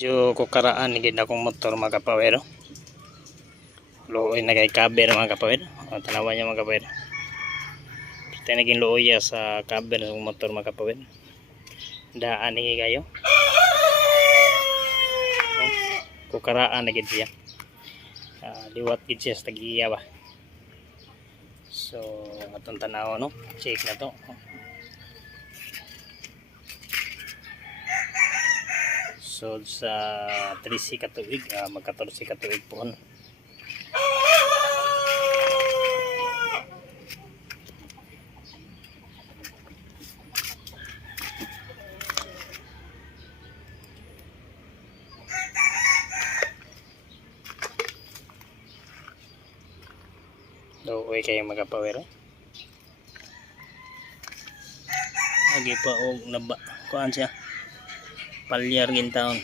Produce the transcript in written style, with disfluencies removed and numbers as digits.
Medyo kukaraan gid akong motor mga kapawero. Luoy na kay cover mga kapawero. O tanawan niyo mga kapawero. Kita naging luoy sa cover ng motor mga kapawero. Daan ni kayo. Kukaraan na gid siya. Liwat gid siya sa tagiya ba. So atong tanaw no. Check na to. So sa 13 katuig, magka-14 katuig po. So, uwi kayo magkapawero. Lagi pa og naba kuan siya. Palyar gintaon.